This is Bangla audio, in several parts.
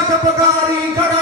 সর্বপ্রকারী ঘটা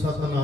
Satanás.